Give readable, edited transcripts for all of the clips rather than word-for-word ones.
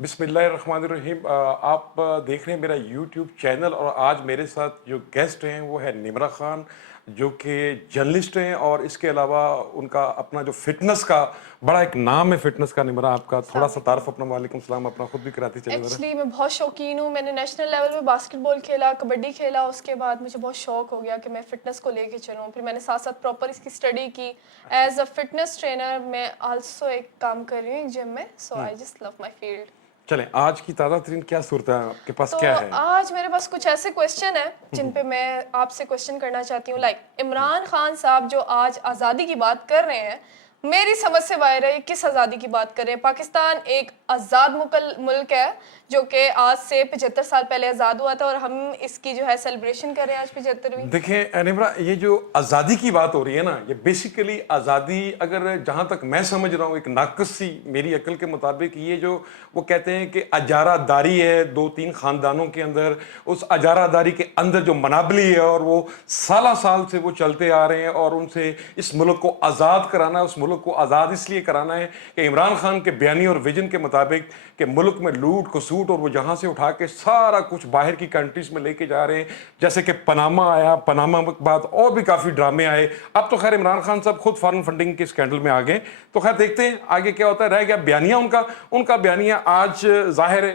بسم اللہ الرحمن الرحیم۔ آپ دیکھ رہے ہیں میرا یوٹیوب چینل، اور آج میرے ساتھ جو گیسٹ ہیں وہ ہے نمرہ خان، جو کہ جرنلسٹ ہیں، اور اس کے علاوہ ان کا اپنا جو فٹنس کا بڑا ایک نام ہے فٹنس کا۔ نمرہ، آپ کا تھوڑا سا تعارف اپنا۔ وعلیکم السلام، اپنا خود بھی کراتی چلے ذرا۔ ایکچولی میں بہت شوقین ہوں، میں نے نیشنل لیول پہ باسکٹ بال کھیلا، کبڈی کھیلا، اس کے بعد مجھے بہت شوق ہو گیا کہ میں فٹنس کو لے کے چلوں۔ پھر میں نے ساتھ ساتھ پراپر اس کی اسٹڈی کی۔ ایز اے فٹنس ٹرینر میں آلسو ایک کام کر رہی ہوں ایک جم میں، سو I just love my field. چلیں، آج کی تازہ ترین کیا صورت ہے آپ کے پاس، تو کیا ہے؟ آج میرے پاس کچھ ایسے کویسچن ہیں جن پہ میں آپ سے کویسچن کرنا چاہتی ہوں۔ لائک عمران خان صاحب جو آج آزادی کی بات کر رہے ہیں، میری سمجھ سے باہر ہے کس آزادی کی بات کر رہے ہیں۔ پاکستان ایک آزاد ملک ہے جو کہ آج سے 75 سال پہلے آزاد ہوا تھا، اور ہم اس کی جو ہے سیلیبریشن کر رہے ہیں آج 75ویں۔ دیکھیں نمرہ، یہ جو آزادی کی بات ہو رہی ہے نا، یہ بیسیکلی آزادی، اگر جہاں تک میں سمجھ رہا ہوں ایک ناقص سی میری عقل کے مطابق، یہ جو وہ کہتے ہیں کہ اجارہ داری ہے 2-3 خاندانوں کے اندر، اس اجارہ داری کے اندر جو منابلی ہے، اور وہ سالہ سال سے وہ چلتے آ رہے ہیں، اور ان سے اس ملک کو آزاد کرانا ہے۔ اس ملک کو آزاد اس لیے کرانا ہے کہ عمران خان کے بیانی اور ویژن کے مطابق کہ ملک میں لوٹ کسوٹ، اور وہ جہاں سے اٹھا کے سارا کچھ باہر کی کنٹریز میں لے کے جا رہے ہیں، جیسے کہ پناما آیا، پناما کے بعد اور بھی کافی ڈرامے آئے۔ اب تو خیر عمران خان صاحب خود فارن فنڈنگ کے اسکینڈل میں آ گئے، تو خیر دیکھتے ہیں آگے کیا ہوتا ہے۔ رہ گیا بیانیہ ان کا بیانیہ آج ظاہر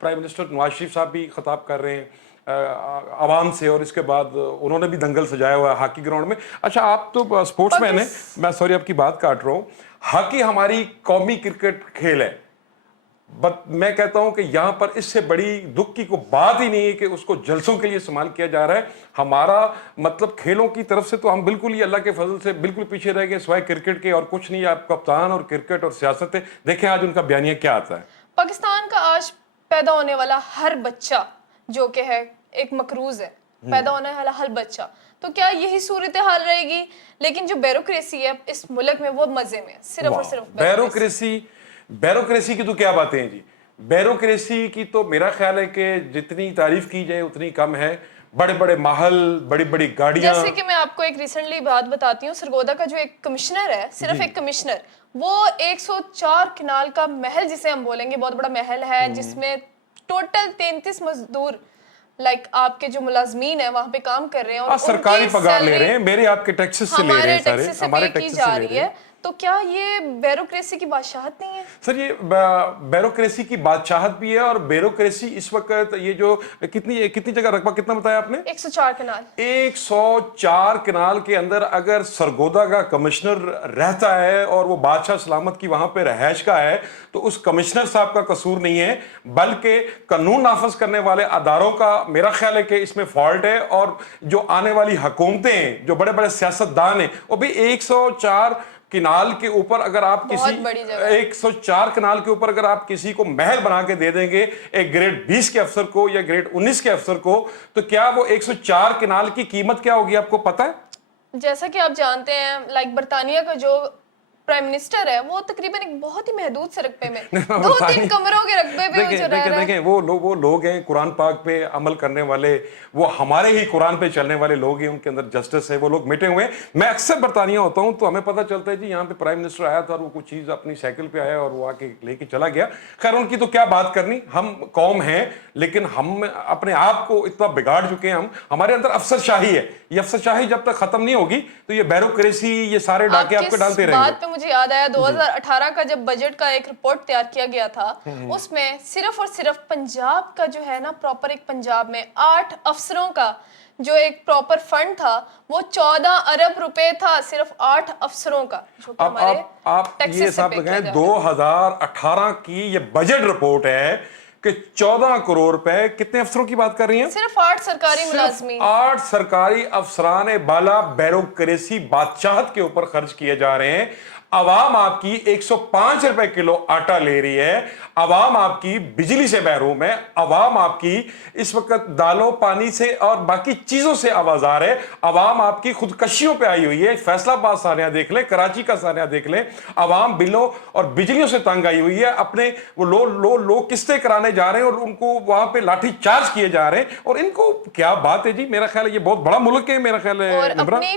پرائم منسٹر نواز شریف صاحب بھی خطاب کر رہے ہیں عوام سے، اور اس کے بعد انہوں نے بھی دنگل سجایا ہوا ہے ہاکی گراؤنڈ میں۔ اچھا، آپ تو اسپورٹس مین ہیں، میں سوری آپ کی بات کاٹ رہا ہوں۔ ہاکی ہماری قومی کرکٹ کھیل ہے، بٹ میں کہتا ہوں کہ یہاں پر اس سے بڑی دکھ کی کوئی بات ہی نہیں ہے کہ اس کو جلسوں کے لیے استعمال کیا جا رہا ہے۔ ہمارا مطلب کھیلوں کی طرف سے تو ہم بالکل ہی اللہ کے فضل سے بالکل پیچھے رہ گئے، سوائے کرکٹ کے اور کچھ نہیں۔ آپ کپتان اور کرکٹ اور سیاست ہے، دیکھیں آج ان کا بیانیہ کیا آتا ہے۔ پاکستان کا آج پیدا ہونے والا ہر بچہ جو کہ ہے ایک مقروض ہے، پیدا ہونے والا ہر بچہ، تو کیا یہی صورتحال رہے گی؟ لیکن جو بیوروکریسی ہے اس ملک میں وہ مزے میں صرف اور صرف بیوروکریسی کی تو کیا باتیں ہیں جی۔ بیوروکریسی کی تو میرا خیال ہے کہ جتنی تعریف کی جائے اتنی کم ہے۔ بڑے بڑے محل، بڑی بڑی گاڑیاں، جیسے کہ میں آپ کو ایک ریسنٹلی بات بتاتی ہوں، سرگودا کا جو ایک کمشنر ہے، صرف ایک کمشنر، وہ 104 کنال کا محل جسے ہم بولیں گے، بہت بڑا محل ہے جس میں ٹوٹل 33 مزدور لائک آپ کے جو ملازمین ہیں وہاں پہ کام کر رہے ہیں، اور سرکاری پگار لے رہے ہیں، میرے آپ کے ٹیکسز سے لے رہے ہیں، سارے ہمارے ٹیکسز سے لے رہے ہیں۔ تو کیا یہ بیوروکریسی کی بادشاہت نہیں ہے؟ سر، یہ بیوروکریسی کی بادشاہت بھی ہے، اور بیوروکریسی اس وقت یہ جو کتنی جگہ رقبہ کتنا بتایا آپ نے؟ 104 کنال۔ 104 کنال کے اندر اگر سرگودا کا کمشنر رہتا ہے اور وہ بادشاہ سلامت کی وہاں پہ رہائش کا ہے، تو اس کمشنر صاحب کا قصور نہیں ہے، بلکہ قانون نافذ کرنے والے اداروں کا میرا خیال ہے کہ اس میں فالٹ ہے۔ اور جو آنے والی حکومتیں ہیں، جو بڑے بڑے سیاستدان ہیں، وہ بھی 104 کنال کے اوپر اگر آپ کسی 104 کنال کے اوپر اگر آپ کسی کو محل بنا کے دے دیں گے ایک گریڈ 20 کے افسر کو یا گریڈ 19 کے افسر کو، تو کیا وہ 104 کنال کی قیمت کیا ہوگی آپ کو پتہ ہے؟ جیسا کہ آپ جانتے ہیں لائک برطانیہ کا جو پرائم منسٹر ہے وہ تقریباً ایک بہت ہی محدود سے رقبے میں 2-3 کمروں کے رقبے پہ جو رہ رہا ہے۔ دیکھیں وہ لوگ ہیں قرآن پاک پہ عمل کرنے والے، وہ ہمارے ہی قرآن پہ چلنے والے لوگ ہیں، ان کے اندر جسٹس ہے، وہ لوگ مٹے ہوئے ہیں۔ میں اکثر برطانیہ ہوتا ہوں تو ہمیں پتہ چلتا ہے جی یہاں پہ پرائم منسٹر آیا تھا اور وہ کچھ چیز اپنی سائیکل پہ آیا اور وہ آ کے لے کے چلا گیا۔ خیر ان کی تو کیا بات کرنی، ہم قوم ہیں لیکن ہم اپنے آپ کو اتنا بگاڑ چکے ہیں، ہمارے اندر افسر شاہی ہے۔ یہ افسر شاہی جب تک ختم نہیں ہوگی تو یہ بیوروکریسی، یہ سارے ڈاکے آپ کو ڈالتے رہیں گے۔ بات پہ مجھے یاد آیا 2018 کا جب بجٹ کا ایک رپورٹ تیار کیا گیا تھا، اس میں صرف اور صرف پنجاب کا جو ہے نا پراپر ایک پنجاب میں 8 افسروں کا جو ایک پراپر فنڈ تھا وہ 14 ارب روپے تھا، صرف 8 افسروں کا، جو کہ ہمارے آپ یہ حساب لگائیں 2018 کی یہ بجٹ رپورٹ ہے کہ 14 کروڑ روپے کتنے افسروں کی بات کر رہی ہیں؟ صرف 8 سرکاری ملازمین، 8 سرکاری افسران بالا بیوروکریسی بادشاہت کے اوپر خرچ کیے جا رہے ہیں۔ عوام آپ کی 105 روپے کلو آٹا لے رہی ہے، عوام آپ کی بجلی سے محروم ہے، عوام آپ کی اس وقت دالوں پانی سے اور باقی چیزوں سے آوازار ہے، عوام آپ کی خودکشیوں پہ آئی ہوئی ہے۔ فیصلہ آباد سانحہ دیکھ لیں، کراچی کا سانحہ دیکھ لیں، عوام بلوں اور بجلیوں سے تنگ آئی ہوئی ہے۔ اپنے وہ لوگ قسطیں کرانے جا رہے ہیں اور ان کو وہاں پہ لاٹھی چارج کیے جا رہے ہیں، اور ان کو کیا بات ہے جی؟ میرا خیال ہے یہ بہت بڑا ملک ہے، میرا خیال ہے۔ اور اپنی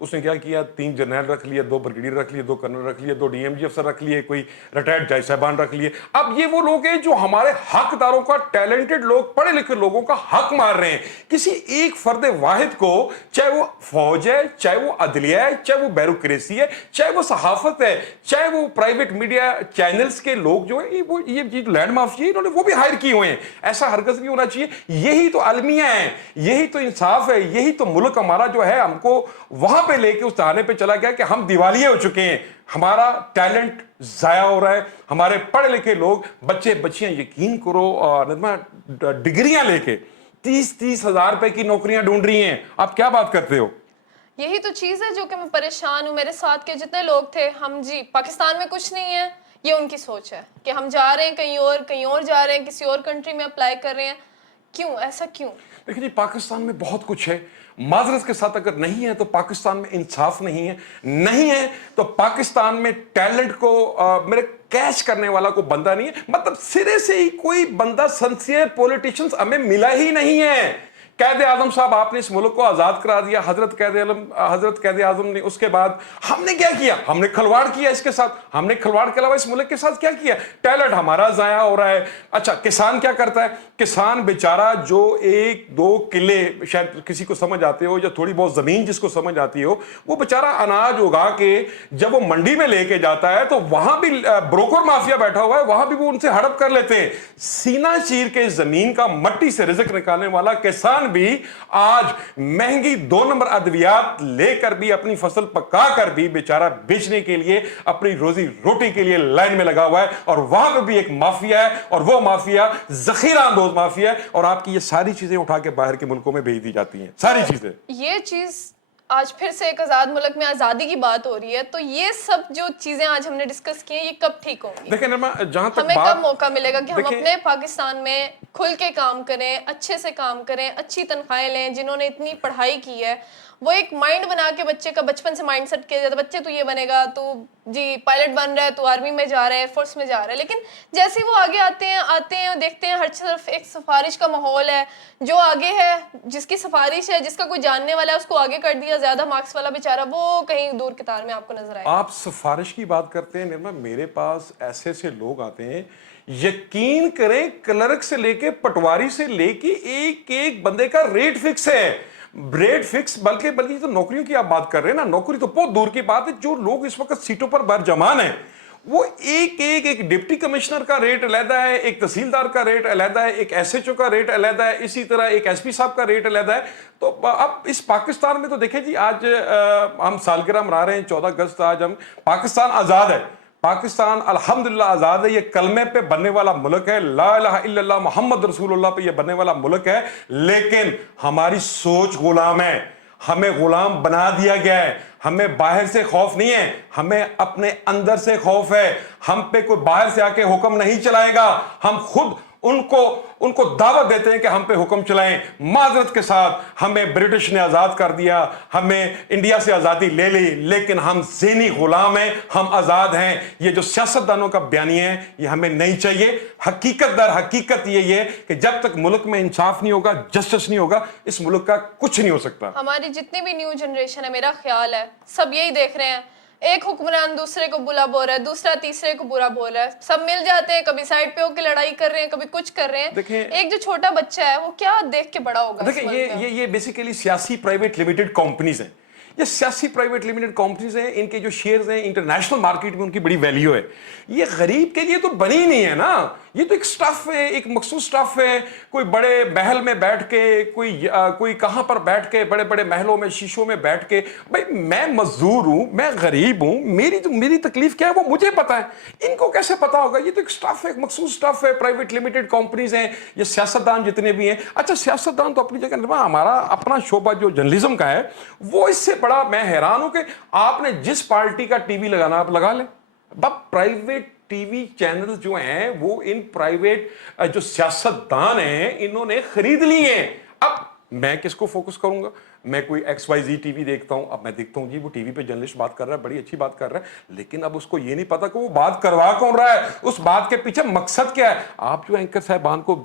اس نے کیا کیا 3 جرنیل رکھ لیے, 2 بریگیڈیئر رکھ لیے, 2 کرنل رکھ لیے, 2 DMG افسر رکھ لیے, کوئی ریٹائرڈ جج صاحبان رکھ لیے. اب یہ وہ لوگ ہیں جو ہمارے حقداروں کا, ٹیلنٹڈ لوگ, پڑھے لکھے لوگوں کا حق مار رہے ہیں. کسی ایک فرد واحد کو, چاہے وہ فوج ہے, چاہے وہ عدلیہ ہے, چاہے وہ بیوروکریسی ہے, چاہے وہ صحافت ہے, چاہے وہ پرائیویٹ میڈیا چینلز کے لوگ جو ہیں, وہ یہ لینڈ مافیا انہوں نے وہ بھی ہائر کیے ہوئے ہیں. ایسا ہرگز نہیں ہونا چاہیے. یہی تو المیہ ہے, یہی تو انصاف ہے, یہی تو ملک ہمارا جو ہے ہم کو وہاں پہ لے کے اس تہانے پہ چلا گیا کہ ہم دیوالیے ہو چکے ہیں, ہمارا ٹیلنٹ ضائع ہو رہا ہے, ہمارے پڑھے لکھے لوگ, بچے بچیاں, یقین کرو نظمہ, ڈگریاں لے کے 30 ہزار روپے کی نوکریاں ڈھونڈ رہی ہیں. آپ کیا بات کرتے ہو؟ یہی تو چیز ہے جو کہ میں پریشان ہوں. میرے ساتھ کے جتنے لوگ تھے, ہم جی پاکستان میں کچھ نہیں ہے, یہ ان کی سوچ ہے کہ ہم جا رہے ہیں کہیں اور جا رہے ہیں, کسی اور کنٹری میں اپلائی کر رہے ہیں. کیوں ایسا کیوں؟ دیکھیں جی, پاکستان میں بہت کچھ ہے. معذرت کے ساتھ اگر نہیں ہے تو پاکستان میں انصاف نہیں ہے, نہیں ہے تو پاکستان میں ٹیلنٹ کو میرے کیچ کرنے والا کو بندہ نہیں ہے. مطلب سرے سے ہی کوئی بندہ سنسیئر پولیٹیشنز ہمیں ملا ہی نہیں ہے. قائد اعظم صاحب, آپ نے اس ملک کو آزاد کرا دیا, حضرت قائد اعظم نے, اس کے بعد ہم نے کیا کیا؟ ہم نے کھلواڑ کیا اس کے ساتھ. ہم نے کھلواڑ کے علاوہ اس ملک کے ساتھ کیا کیا؟ ٹیلنٹ ہمارا ضائع ہو رہا ہے. اچھا, کسان کیا کرتا ہے؟ کسان بیچارہ جو 1-2 کلے, شاید کسی کو سمجھ آتے ہو, یا تھوڑی بہت زمین جس کو سمجھ آتی ہو, وہ بیچارہ اناج اگا کے جب وہ منڈی میں لے کے جاتا ہے تو وہاں بھی بروکر مافیا بیٹھا ہوا ہے, وہاں بھی وہ ان سے ہڑپ کر لیتے ہیں. سینہ چیر کے زمین کا مٹی سے رزق نکالنے والا کسان بھی آج مہنگی 2 نمبر ادویات لے کر بھی, اپنی فصل پکا کر بھی بیچارہ بیچنے کے لیے, اپنی روزی روٹی کے لیے لائن میں لگا ہوا ہے. اور وہاں پہ بھی ایک مافیا ہے, اور وہ مافیا ذخیرہ اندوز مافیا ہے, اور آپ کی یہ ساری چیزیں اٹھا کے باہر کے ملکوں میں بھیج دی جاتی ہیں, ساری چیزیں. یہ چیز آج پھر سے ایک آزاد ملک میں آزادی کی بات ہو رہی ہے, تو یہ سب جو چیزیں آج ہم نے ڈسکس کی ہیں, یہ کب ٹھیک ہوں گی؟ دیکھیں نرما, جہاں تک ہمیں بات, کب موقع ملے گا کہ ہم اپنے پاکستان میں کھل کے کام کریں, اچھے سے کام کریں, اچھی تنخواہیں لیں؟ جنہوں نے اتنی پڑھائی کی ہے, وہ ایک مائنڈ بنا کے بچے کا بچپن سے مائنڈ سیٹ کیا جاتا ہے, بچے تو یہ بنے گا, تو جی پائلٹ بن رہا ہے, تو آرمی میں جا رہا ہے, ایئر فورس میں جا رہا ہے. لیکن جیسے وہ آگے آتے ہیں دیکھتے ہیں ہر طرف ایک سفارش کا ماحول ہے, جو آگے ہے, جس کی سفارش ہے, جس کا کوئی جاننے والا ہے, اس کو آگے کر دیا, زیادہ مارکس والا بیچارہ وہ کہیں دور قطار میں آپ کو نظر آئے. آپ سفارش کی بات کرتے ہیں نرما, میرے پاس ایسے لوگ آتے ہیں, یقین کریں کلرک سے لے کے پٹواری سے لے کے ایک بندے کا ریٹ فکس ہے. ریٹ فکس, بلکہ تو نوکریوں کی آپ بات کر رہے ہیں نا, نوکری تو بہت دور کی بات ہے. جو لوگ اس وقت سیٹوں پر برجمان ہیں, وہ ایک ڈپٹی کمشنر کا ریٹ علیحدہ ہے, ایک تحصیلدار کا ریٹ علیحدہ ہے, ایک SHO کا ریٹ علیحدہ ہے, اسی طرح ایک SP صاحب کا ریٹ علیحدہ ہے. تو اب اس پاکستان میں تو دیکھیں جی, آج ہم سالگرہ منا رہے ہیں 14 اگست, آج ہم, پاکستان آزاد ہے, پاکستان الحمدللہ آزاد ہے. یہ کلمے پہ بننے والا ملک ہے, لا الہ الا اللہ محمد رسول اللہ پہ یہ بننے والا ملک ہے. لیکن ہماری سوچ غلام ہے, ہمیں غلام بنا دیا گیا ہے. ہمیں باہر سے خوف نہیں ہے, ہمیں اپنے اندر سے خوف ہے. ہم پہ کوئی باہر سے آ کے حکم نہیں چلائے گا, ہم خود ان کو دعوت دیتے ہیں کہ ہم پہ حکم چلائیں. معذرت کے ساتھ, ہمیں برٹش نے آزاد کر دیا, ہمیں انڈیا سے آزادی لے لی, لیکن ہم ذہنی غلام ہیں, ہم آزاد ہیں. یہ جو سیاستدانوں کا بیانیہ ہے, یہ ہمیں نہیں چاہیے. حقیقت در حقیقت یہ ہے کہ جب تک ملک میں انصاف نہیں ہوگا, جسٹس نہیں ہوگا, اس ملک کا کچھ نہیں ہو سکتا. ہماری جتنی بھی نیو جنریشن ہے, میرا خیال ہے سب یہی دیکھ رہے ہیں, ایک حکمران دوسرے کو برا بول رہا ہے, دوسرا تیسرے کو برا بول رہا ہے, سب مل جاتے ہیں, کبھی سائڈ پہ ہو کے لڑائی کر رہے ہیں, کبھی کچھ کر رہے ہیں. ایک جو چھوٹا بچہ ہے وہ کیا دیکھ کے بڑا ہوگا؟ دیکھیں یہ بیسیکلی سیاسی پرائیویٹ لمیٹڈ کمپنیز ہیں. یہ سیاسی پرائیویٹ لمیٹڈ کمپنیز ہیں, ان کے جو شیئرز ہیں انٹرنیشنل مارکیٹ میں ان کی بڑی ویلیو ہے. یہ غریب کے لیے تو بنی نہیں ہے نا, یہ تو ایک سٹف ہے, ایک مخصوص سٹف ہے. کوئی بڑے محل میں بیٹھ کے, کوئی کہاں پر بیٹھ کے, بڑے بڑے محلوں میں شیشوں میں بیٹھ کے, بھائی میں مزدور ہوں, میں غریب ہوں, میری تکلیف کیا ہے وہ مجھے پتا ہے, ان کو کیسے پتا ہوگا؟ یہ تو ایک سٹف ہے, ایک مخصوص سٹف ہے, پرائیویٹ لمیٹڈ کمپنیز ہیں. یہ سیاستدان جتنے بھی ہیں, اچھا سیاستدان تو اپنی جگہ, ہمارا اپنا شعبہ جو جرنلزم کا ہے وہ اس سے بڑا, میں حیران ہوں کہ آپ نے جس پارٹی کا ٹی وی لگانا آپ لگا لیں. پرائیویٹ ٹی وی چینل جو ہیں وہ ان پرائیویٹ جو سیاستدان ہیں انہوں نے خرید لی ہیں. اب میں کس کو فوکس کروں گا؟ میں کوئی XYZ ٹی وی دیکھتا ہوں, اب میں دیکھتا ہوں جی وہ ٹی وی پہ جرنلسٹ بات کر رہا ہے, بڑی اچھی بات کر رہا ہے, لیکن اب اس کو یہ نہیں پتا کہ وہ بات کروا کون رہا ہے, اس بات کے پیچھے مقصد کیا ہے. آپ جو اینکر صاحبان کو